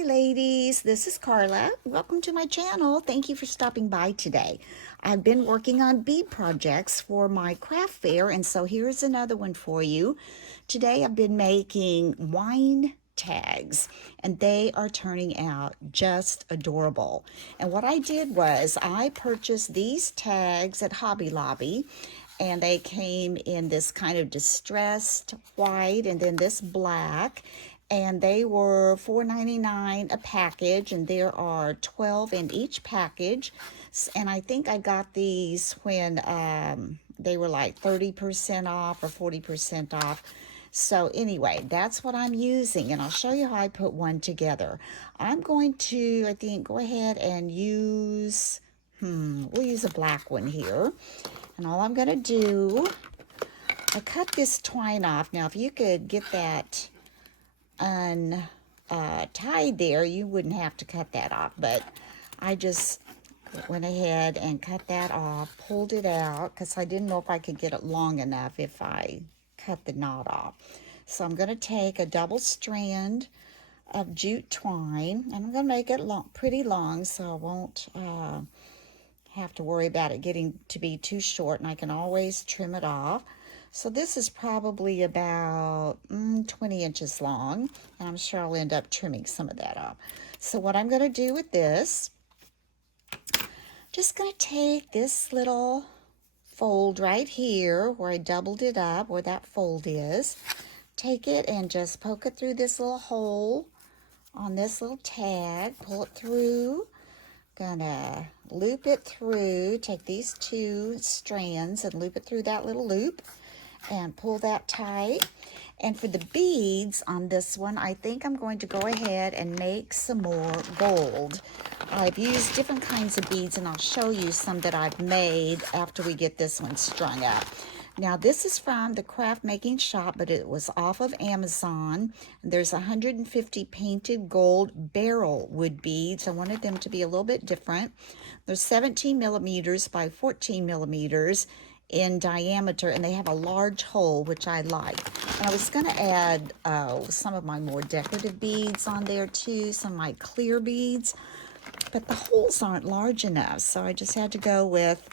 Hi ladies, this is Carla. Welcome to my channel. Thank you for stopping by today. I've been working on bead projects for my craft fair, and so here's another one for you. Today I've been making wine tags, and they are turning out just adorable. And what I did was I purchased these tags at Hobby Lobby, and they came in this kind of distressed white and then this black, and they were $4.99 a package, and there are 12 in each package. And I think I got these when they were like 30% off or 40% off. So anyway, that's what I'm using, and I'll show you how I put one together. I'm going to, I think, go ahead and use, we'll use a black one here. And all I'm going to do, I cut this twine off. Now, if you could get that untied there, you wouldn't have to cut that off. But I just went ahead and cut that off, pulled it out, because I didn't know if I could get it long enough if I cut the knot off. So I'm going to take a double strand of jute twine, and I'm going to make it long, pretty long, so I won't have to worry about it getting to be too short, and I can always trim it off. So this is probably about 20 inches long, and I'm sure I'll end up trimming some of that off. So what I'm going to do with this, just going to take this little fold right here where I doubled it up, where that fold is, take it and just poke it through this little hole on this little tag, pull it through. Gonna loop it through, take these two strands and loop it through that little loop and pull that tight. And for the beads on this one, I think I'm going to go ahead and make some more gold. I've used different kinds of beads, and I'll show you some that I've made after we get this one strung up. Now, this is from the craft making shop, but it was off of Amazon. There's 150 painted gold barrel wood beads. I wanted them to be a little bit different. They're 17 millimeters by 14 millimeters in diameter, and they have a large hole, which I like. And I was going to add some of my more decorative beads on there too, some of my clear beads, but the holes aren't large enough, so I just had to go with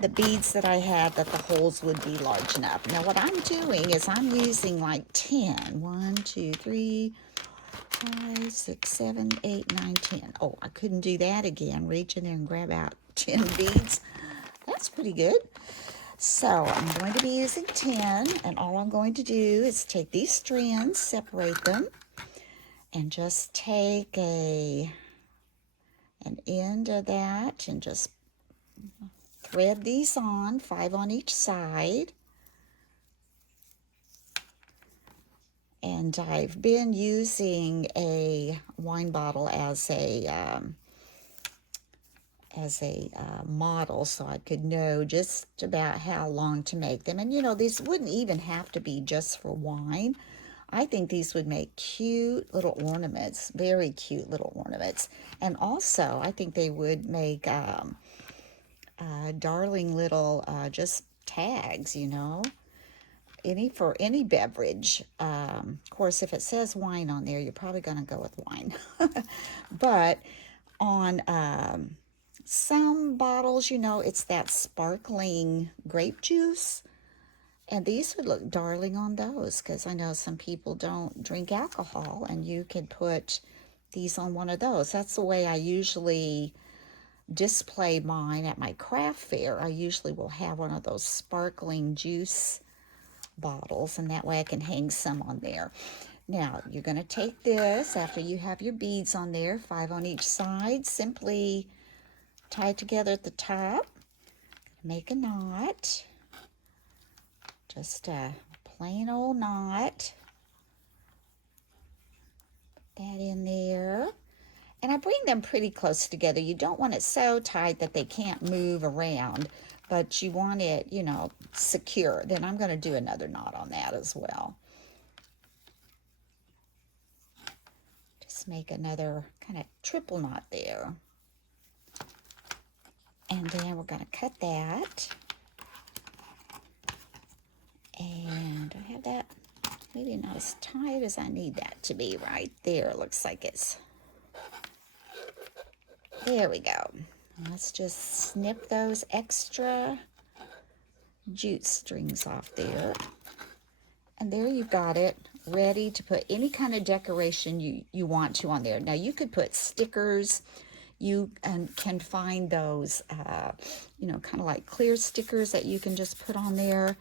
the beads that I had that the holes would be large enough. Now what I'm doing is I'm using like 10. 1, 2, 3, 5, 6, 7, 8, 9, 10. Oh, I couldn't do that again. Reach in there and grab out 10 beads. That's pretty good. So I'm going to be using 10, and all I'm going to do is take these strands, separate them, and just take an end of that and just thread these on, 5 on each side. And I've been using a wine bottle as a model, so I could know just about how long to make them. And you know, these wouldn't even have to be just for wine. I think these would make cute little ornaments, very cute little ornaments. And also, I think they would make darling little just tags, you know, for any beverage. Of course, if it says wine on there, you're probably going to go with wine. But on some bottles, you know, it's that sparkling grape juice. And these would look darling on those, because I know some people don't drink alcohol, and you can put these on one of those. That's the way I usually display mine at my craft fair. I usually will have one of those sparkling juice bottles, and that way I can hang some on there. Now, you're going to take this after you have your beads on there, 5 on each side, simply tie it together at the top, make a knot, just a plain old knot, put that in there. And I bring them pretty close together. You don't want it so tight that they can't move around, but you want it, you know, secure. Then I'm going to do another knot on that as well. Just make another kind of triple knot there. And then we're going to cut that. And I have that maybe not as tight as I need that to be right there. Looks like it's There we go. Let's just snip those extra jute strings off there. And there you've got it, ready to put any kind of decoration you want to on there. Now you could put stickers. You can find those, you know, kind of like clear stickers that you can just put on there.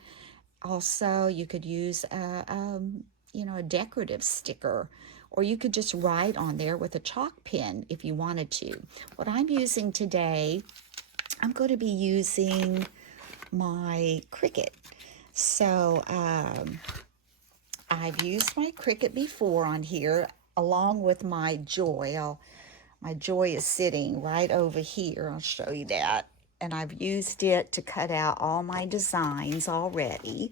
Also, you could use, you know, a decorative sticker, or you could just write on there with a chalk pen if you wanted to. What I'm using today, I'm going to be using my Cricut. So I've used my Cricut before on here along with my Joy. My Joy is sitting right over here. I'll show you that. And I've used it to cut out all my designs already.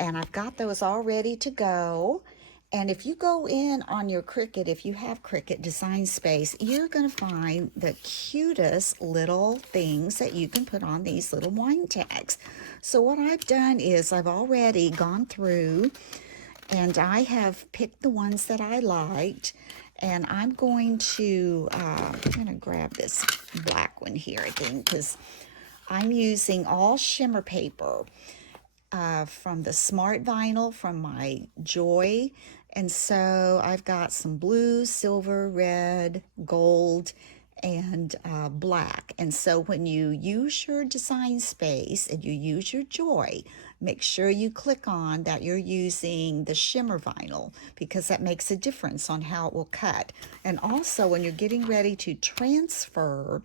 And I've got those all ready to go. And if you go in on your Cricut, if you have Cricut Design Space, you're going to find the cutest little things that you can put on these little wine tags. So what I've done is I've already gone through and I have picked the ones that I liked. And I'm going to grab this black one here, I think, because I'm using all shimmer paper from the Smart Vinyl from my Joy. And so I've got some blue, silver, red, gold, and black. And so when you use your Design Space and you use your Joy, make sure you click on that you're using the shimmer vinyl, because that makes a difference on how it will cut. And also when you're getting ready to transfer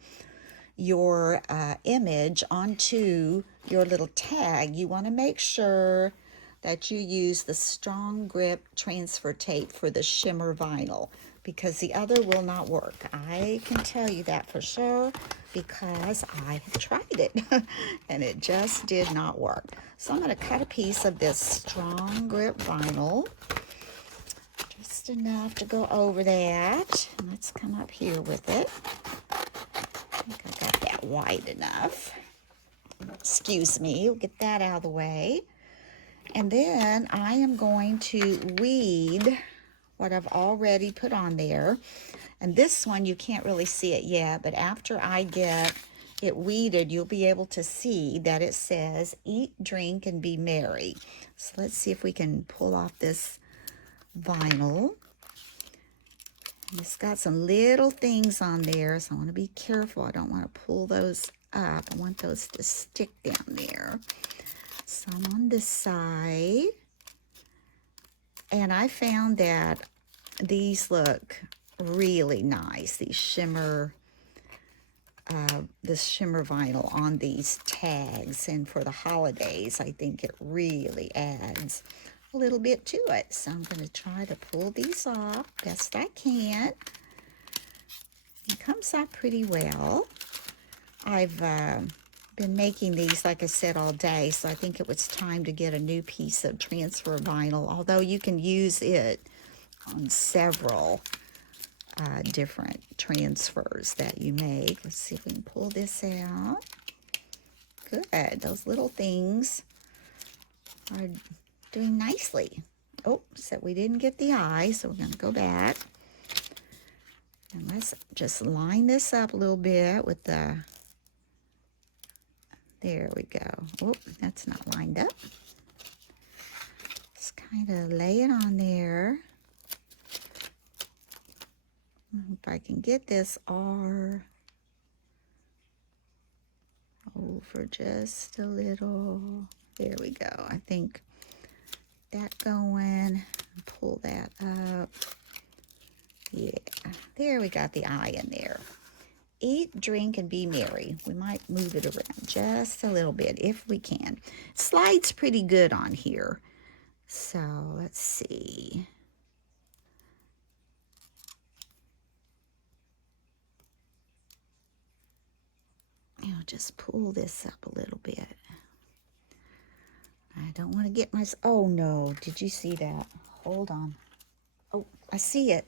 your image onto your little tag, you want to make sure that you use the strong grip transfer tape for the shimmer vinyl, because the other will not work. I can tell you that for sure because I have tried it and it just did not work. So I'm going to cut a piece of this strong grip vinyl, just enough to go over that. And let's come up here with it. I think I got that wide enough. Excuse me, we'll get that out of the way. And then I am going to weed what I've already put on there. And this one, you can't really see it yet, but after I get it weeded, you'll be able to see that it says, eat, drink, and be merry. So let's see if we can pull off this vinyl. And it's got some little things on there, so I want to be careful. I don't want to pull those up. I want those to stick down there. So I'm on this side. And I found that these look really nice, these shimmer, this shimmer vinyl on these tags. And for the holidays, I think it really adds a little bit to it. So I'm going to try to pull these off best I can. It comes out pretty well. I've been making these, like I said, all day, so I think it was time to get a new piece of transfer vinyl, although you can use it on several different transfers that you make. Let's see if we can pull this out. Good. Those little things are doing nicely. Oh, so we didn't get the eye, so we're going to go back. And let's just line this up a little bit with the... There we go. Oh, that's not lined up. Just kind of lay it on there. If I can get this R over just a little. There we go. I think that going. Pull that up. Yeah, there we got the eye in there. Eat, drink, and be merry. We might move it around just a little bit if we can. Slides pretty good on here. So let's see. I'll just pull this up a little bit. I don't want to get my... Oh no, did you see that? Hold on. Oh, I see it.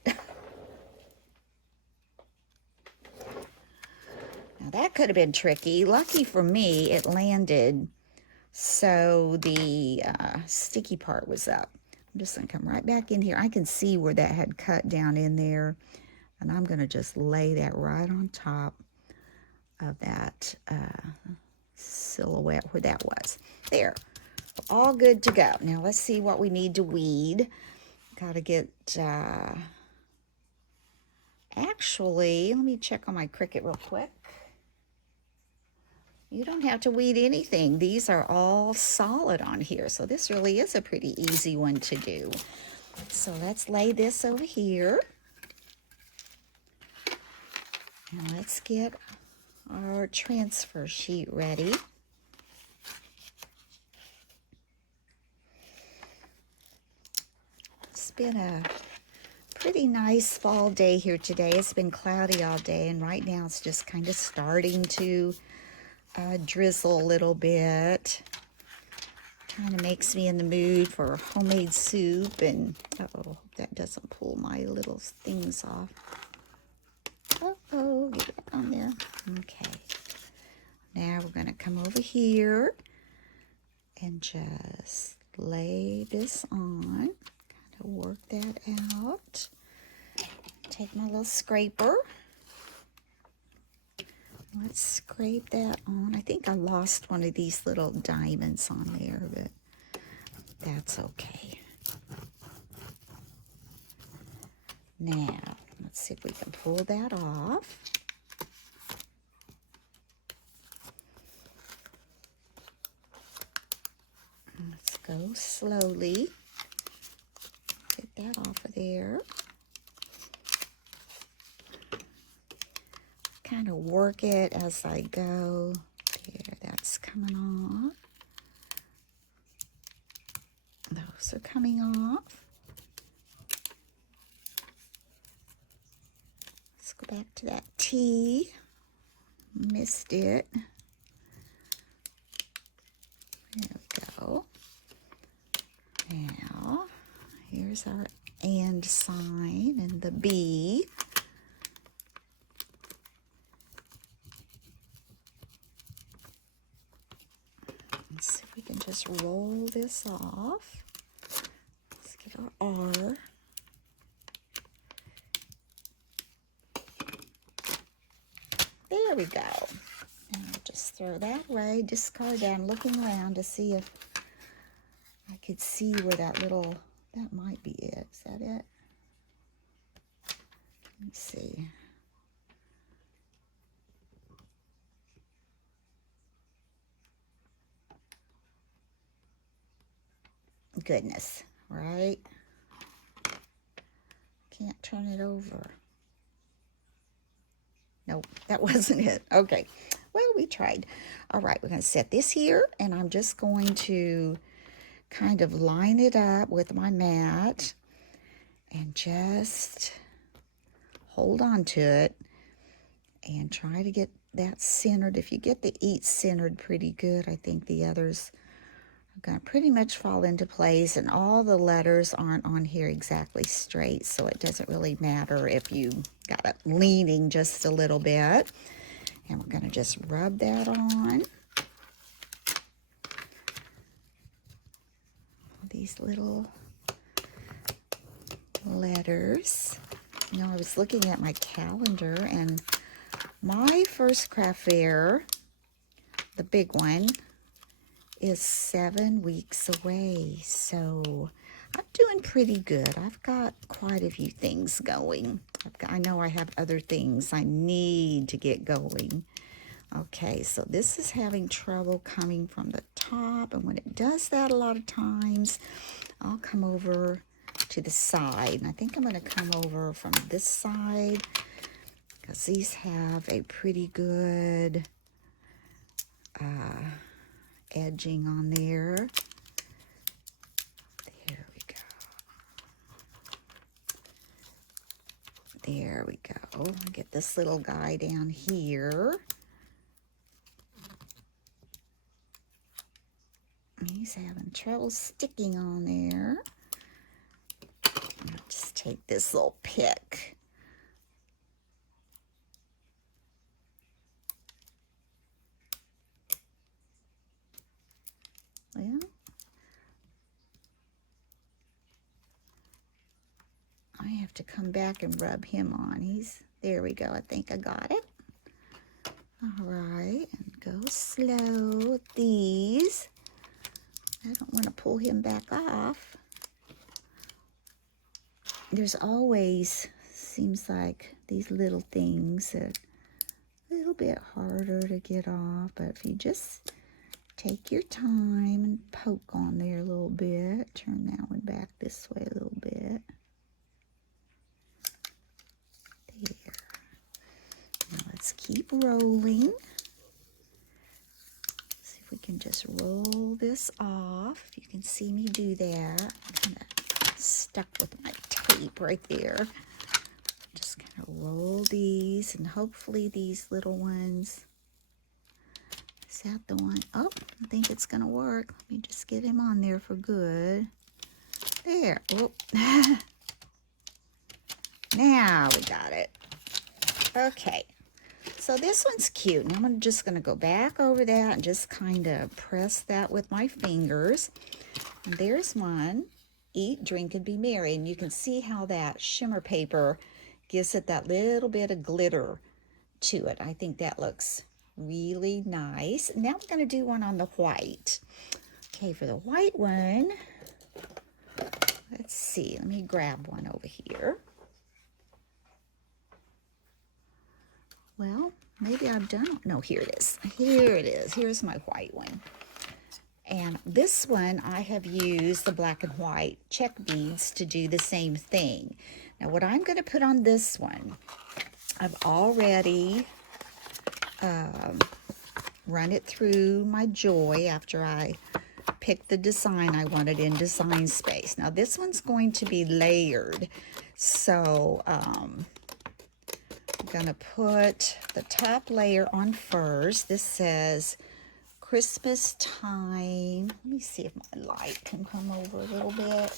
Now that could have been tricky. Lucky for me, it landed so the sticky part was up. I'm just going to come right back in here. I can see where that had cut down in there. And I'm going to just lay that right on top of that silhouette where that was. There, all good to go. Now let's see what we need to weed. Got to get, actually, let me check on my Cricut real quick. You don't have to weed anything. These are all solid on here, so this really is a pretty easy one to do. So let's lay this over here. And let's get our transfer sheet ready. It's been a pretty nice fall day here today. It's been cloudy all day, and right now it's just kind of starting to drizzle a little bit. Kind of makes me in the mood for homemade soup. And uh-oh, that doesn't pull my little things off. Uh-oh, get it on there. Okay. Now we're going to come over here and just lay this on. Kind of work that out. Take my little scraper. Let's scrape that on. I think I lost one of these little diamonds on there, but that's okay. Now, let's see if we can pull that off. Let's go slowly. Get that off of there. Kind of work it as I go. There, that's coming off. Those are coming off. Let's go back to that T. Missed it. There we go. Now, here's our and sign and the B. Let's see if we can just roll this off. Let's get our R. There we go. And I'll just throw that away, discard that. I'm looking around to see if I could see where that little, that might be it. Is that it? Let me see. Goodness, right? Can't turn it over. Nope, that wasn't it. Okay, well, we tried. All right, we're going to set this here, and I'm just going to kind of line it up with my mat and just hold on to it and try to get that centered. If you get the each centered pretty good, I think the others are going to pretty much fall into place, and all the letters aren't on here exactly straight, so it doesn't really matter if you got it leaning just a little bit. And we're going to just rub that on. These little letters. You know, I was looking at my calendar, and my first craft fair, the big one, is 7 weeks away. So I'm doing pretty good. I've got quite a few things going. I know I have other things I need to get going. Okay, so this is having trouble coming from the top, and when it does that a lot of times, I'll come over to the side. And I think I'm going to come over from this side because these have a pretty good edging on there. There we go. There we go. I'll get this little guy down here. He's having trouble sticking on there. I'll just take this little pick. Well, I have to come back and rub him on. There we go. I think I got it. All right, and go slow with these. I don't want to pull him back off. There's always, seems like, these little things that a little bit harder to get off, but if you just take your time and poke on there a little bit, turn that one back this way a little bit. There. Now let's keep rolling. See if we can just roll this off. You can see me do that. I'm kind of stuck with my tape right there. Just kind of roll these, and hopefully these little ones. Is that the one? Oh, I think it's going to work. Let me just get him on there for good. There. Oh. Now we got it. Okay. So this one's cute. Now I'm just going to go back over that and just kind of press that with my fingers. And there's one. Eat, drink, and be merry. And you can see how that shimmer paper gives it that little bit of glitter to it. I think that looks really nice. Now we're going to do one on the white. Okay, for the white one, let's see. Let me grab one over here. Well, maybe I've done, no, here it is. Here it is. Here's my white one. And this one, I have used the black and white check beads to do the same thing. Now, what I'm going to put on this one, I've already run it through my Joy after I picked the design I wanted in Design Space. Now, this one's going to be layered. So, I'm going to put the top layer on first. This says Christmas time. Let me see if my light can come over a little bit.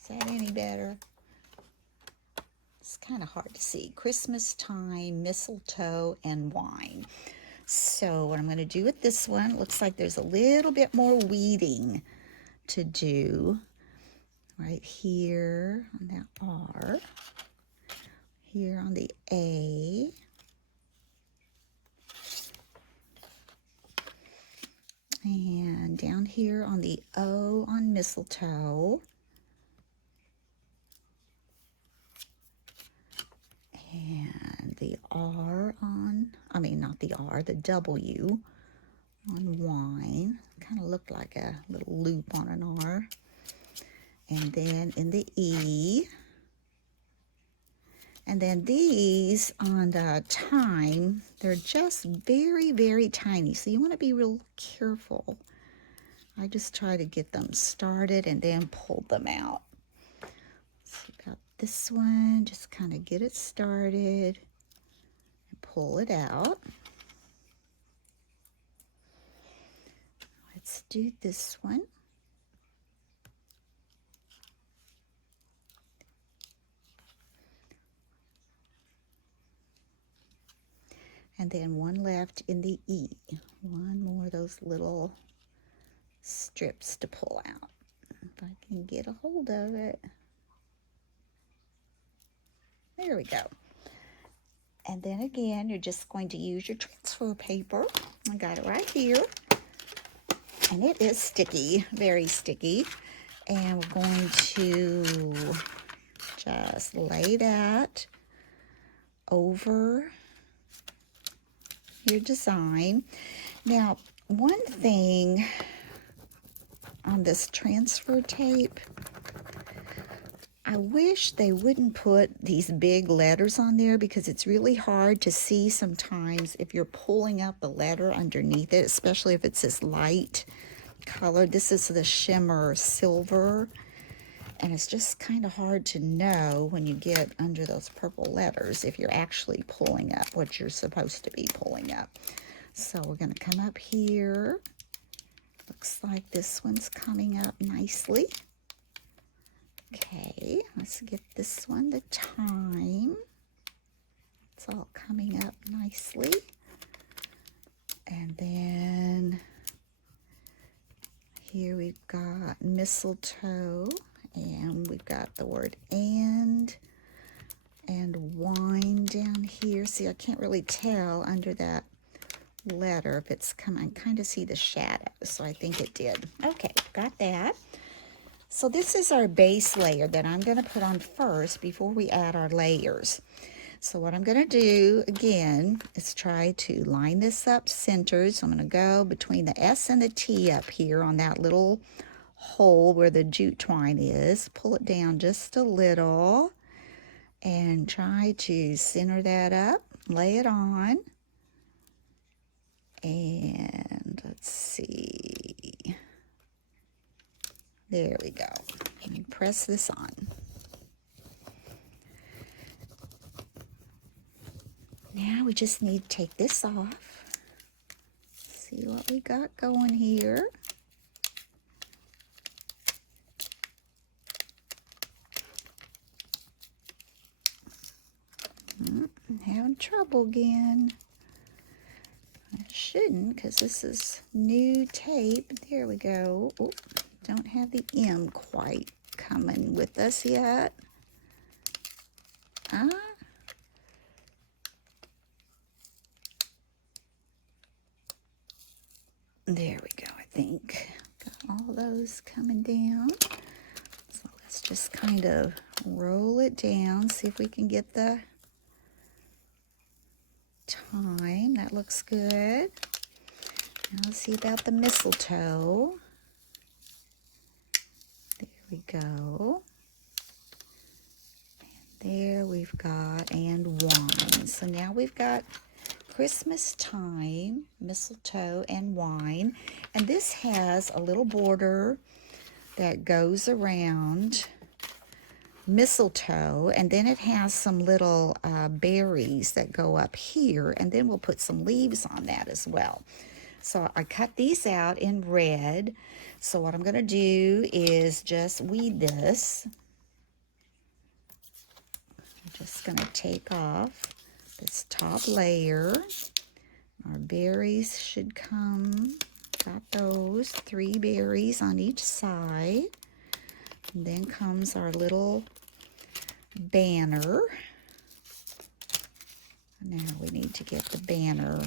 Is that any better? It's kind of hard to see. Christmas time, mistletoe, and wine. So what I'm going to do with this one, looks like there's a little bit more weeding to do right here on that R, here on the A, and down here on the O on mistletoe, and the R on, I mean not the R, the W on wine. Kind of looked like a little loop on an R. And then in the E. And then these on the time, they're just very, very tiny. So you want to be real careful. I just try to get them started and then pull them out. So got this one, just kind of get it started and pull it out. Let's do this one. And then one left in the E. One more of those little strips to pull out. If I can get a hold of it. There we go. And then again, you're just going to use your transfer paper. I got it right here. And it is sticky, very sticky. And we're going to just lay that over your design. Now, one thing on this transfer tape, I wish they wouldn't put these big letters on there because it's really hard to see sometimes if you're pulling up the letter underneath it, especially if it's this light color. This is the shimmer silver, and it's just kind of hard to know when you get under those purple letters if you're actually pulling up what you're supposed to be pulling up. So we're going to come up here. Looks like this one's coming up nicely. Okay, let's get this one, the time. It's all coming up nicely. And then here we've got mistletoe, and we've got the word and wine down here. See, I can't really tell under that letter if it's coming. I kind of see the shadow, so I think it did. Okay, got that. So this is our base layer that I'm going to put on first before we add our layers. So what I'm going to do again is try to line this up centered. So I'm going to go between the S and the T up here on that little hole where the jute twine is. Pull it down just a little and try to center that up. Lay it on. And let's see. There we go. And press this on. Now we just need to take this off. See what we got going here. I'm having trouble again. I shouldn't, because this is new tape. There we go. Oh, don't have the M quite coming with us yet. There we go, I think. Got all those coming down. So let's just kind of roll it down, see if we can get the time. That looks good. Now let's see about the mistletoe. There we go. And there we've got, and wine. So now we've got Christmas time, mistletoe, and wine. And this has a little border that goes around mistletoe, and then it has some little berries that go up here, and then we'll put some leaves on that as well. So I cut these out in red. So what I'm going to do is just weed this. I'm just going to take off this top layer. Our berries should come. Got those 3 berries on each side. And then comes our little banner. Now we need to get the banner,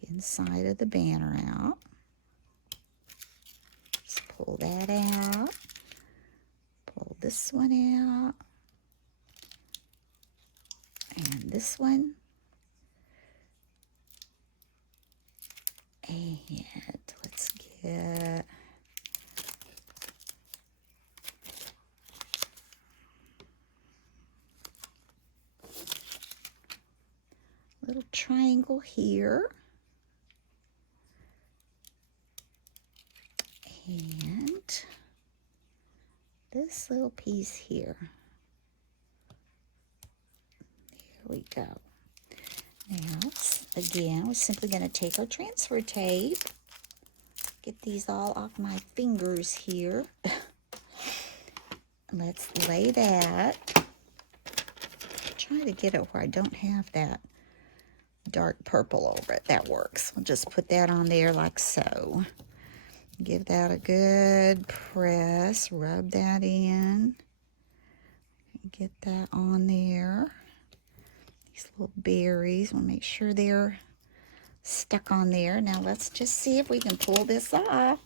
the inside of the banner out. Just pull that out. Pull this one out. And this one. And let's get a little triangle here. And this little piece here. There we go. Now, again, we're simply going to take our transfer tape, get these all off my fingers here. Let's lay that. Try to get it where I don't have that dark purple over it. That works. We'll just put that on there like so. Give that a good press. Rub that in. Get that on there. Little berries, we'll make sure they're stuck on there. Now let's just see if we can pull this off.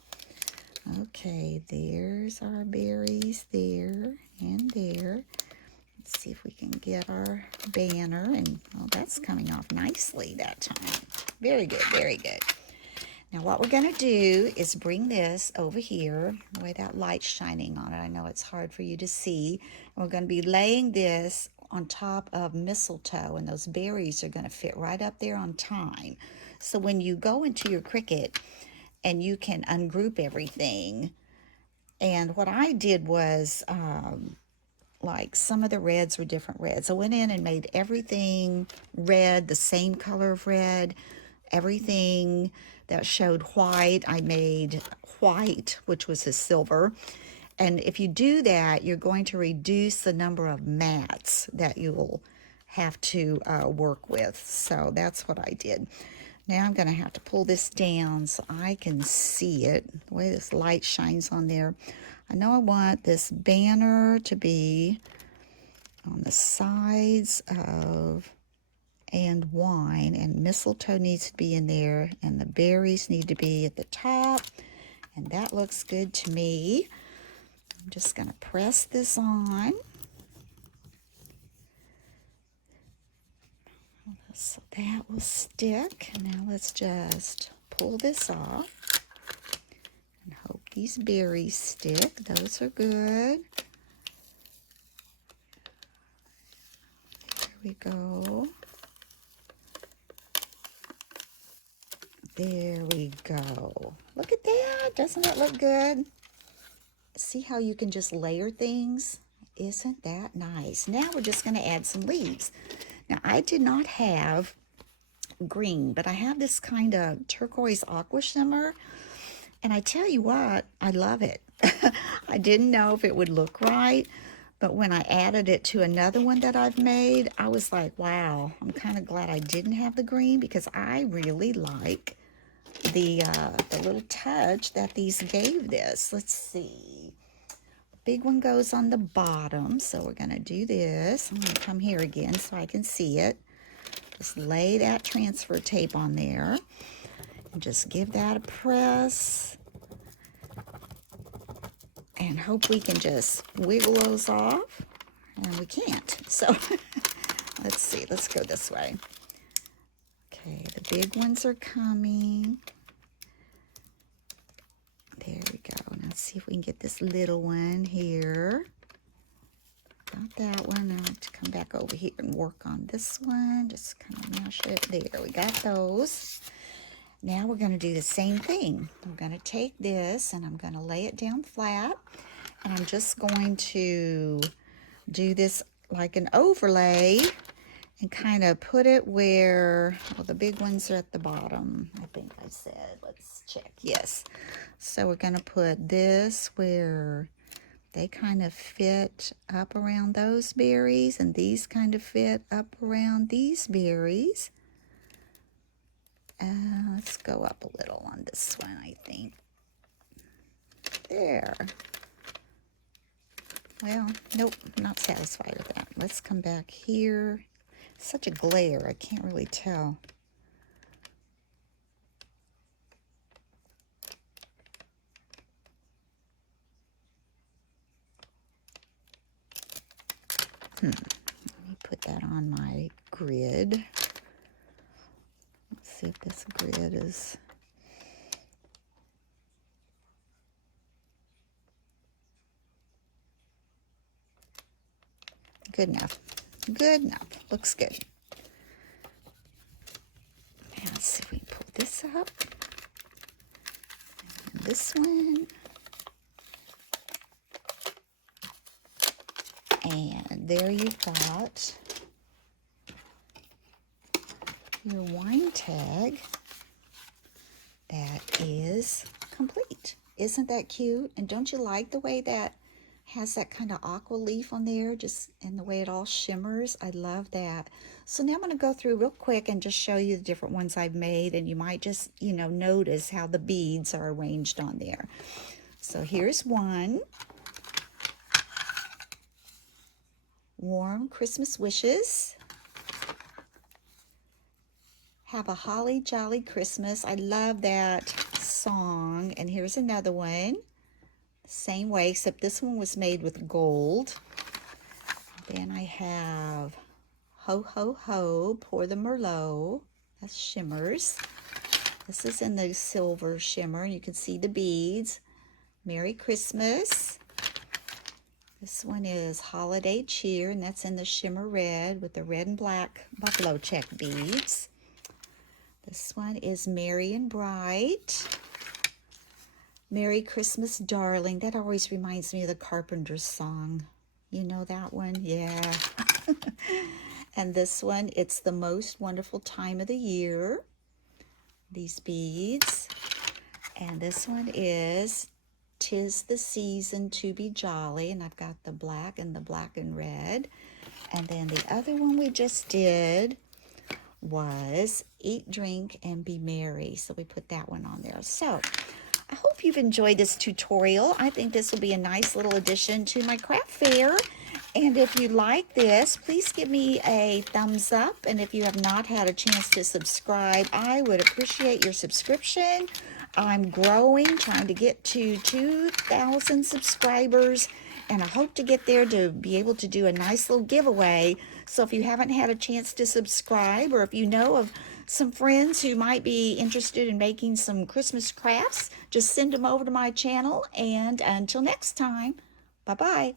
Okay, there's our berries there and there. Let's see if we can get our banner, and oh, that's coming off nicely that time. Very good, very good. Now what we're going to do is bring this over here, the way that light's shining on it. I know it's hard for you to see. We're going to be laying this on top of mistletoe, and those berries are going to fit right up there on time. So when you go into your Cricut and you can ungroup everything, and what I did was like some of the reds were different reds. I went in and made everything red, the same color of red. Everything that showed white, I made white, which was a silver. And if you do that, you're going to reduce the number of mats that you'll have to work with. So that's what I did. Now I'm going to have to pull this down so I can see it, the way this light shines on there. I know I want this banner to be on the sides of and wine, and mistletoe needs to be in there, and the berries need to be at the top, and that looks good to me. I'm just going to press this on. So that will stick. Now let's just pull this off and hope these berries stick. Those are good. There we go. There we go. Look at that. Doesn't it look good? See how you can just layer things? Isn't that nice? Now we're just going to add some leaves. Now, I did not have green, but I have this kind of turquoise aqua shimmer, and I tell you what, I love it. I didn't know if it would look right, but when I added it to another one that I've made, I was like, wow, I'm kind of glad I didn't have the green, because I really like the little touch that these gave this. Let's see. Big one goes on the bottom, so we're going to do this. I'm going to come here again so I can see it. Just lay that transfer tape on there and just give that a press, and hope we can just wiggle those off, and we can't. So let's see, let's go this way. Okay, the big ones are coming. There we go. Now let's see if we can get this little one here. Got that one. Now I have to come back over here and work on this one. Just kind of mash it. There, we got those. Now we're going to do the same thing. I'm going to take this and I'm going to lay it down flat. And I'm just going to do this like an overlay and kind of put it where, well, the big ones are at the bottom, I think I said. Let's check. Yes. So we're going to put this where they kind of fit up around those berries, and these kind of fit up around these berries. Let's go up a little on this one, I think. There. Well, nope, not satisfied with that. Let's come back here. Such a glare, I can't really tell. Let me put that on my grid. Let's see if this grid is... good enough. Good enough. Looks good. Now let's see if we can pull this up. And this one. And there you've got your wine tag that is complete. Isn't that cute? And don't you like the way that has that kind of aqua leaf on there, just and the way it all shimmers? I love that. So now I'm going to go through real quick and just show you the different ones I've made, and you might just, you know, notice how the beads are arranged on there. So here's one. Warm Christmas wishes. Have a holly jolly Christmas. I love that song. And here's another one. Same way, except this one was made with gold. Then I have Ho Ho Ho, Pour the Merlot. That's shimmers. This is in the silver shimmer. You can see the beads. Merry Christmas. This one is Holiday Cheer, and that's in the shimmer red with the red and black buffalo check beads. This one is Merry and Bright. Merry Christmas, Darling. That always reminds me of the Carpenter's song. You know that one? Yeah. And this one, It's the Most Wonderful Time of the Year. These beads. And this one is 'Tis the Season to Be Jolly. And I've got the black and red. And then the other one we just did was Eat, Drink, and Be Merry. So we put that one on there. So I hope you've enjoyed this tutorial. I think this will be a nice little addition to my craft fair. And if you like this, please give me a thumbs up. And if you have not had a chance to subscribe, I would appreciate your subscription. I'm growing, trying to get to 2,000 subscribers, and I hope to get there to be able to do a nice little giveaway. So if you haven't had a chance to subscribe, or if you know of some friends who might be interested in making some Christmas crafts, just send them over to my channel. And until next time, bye-bye.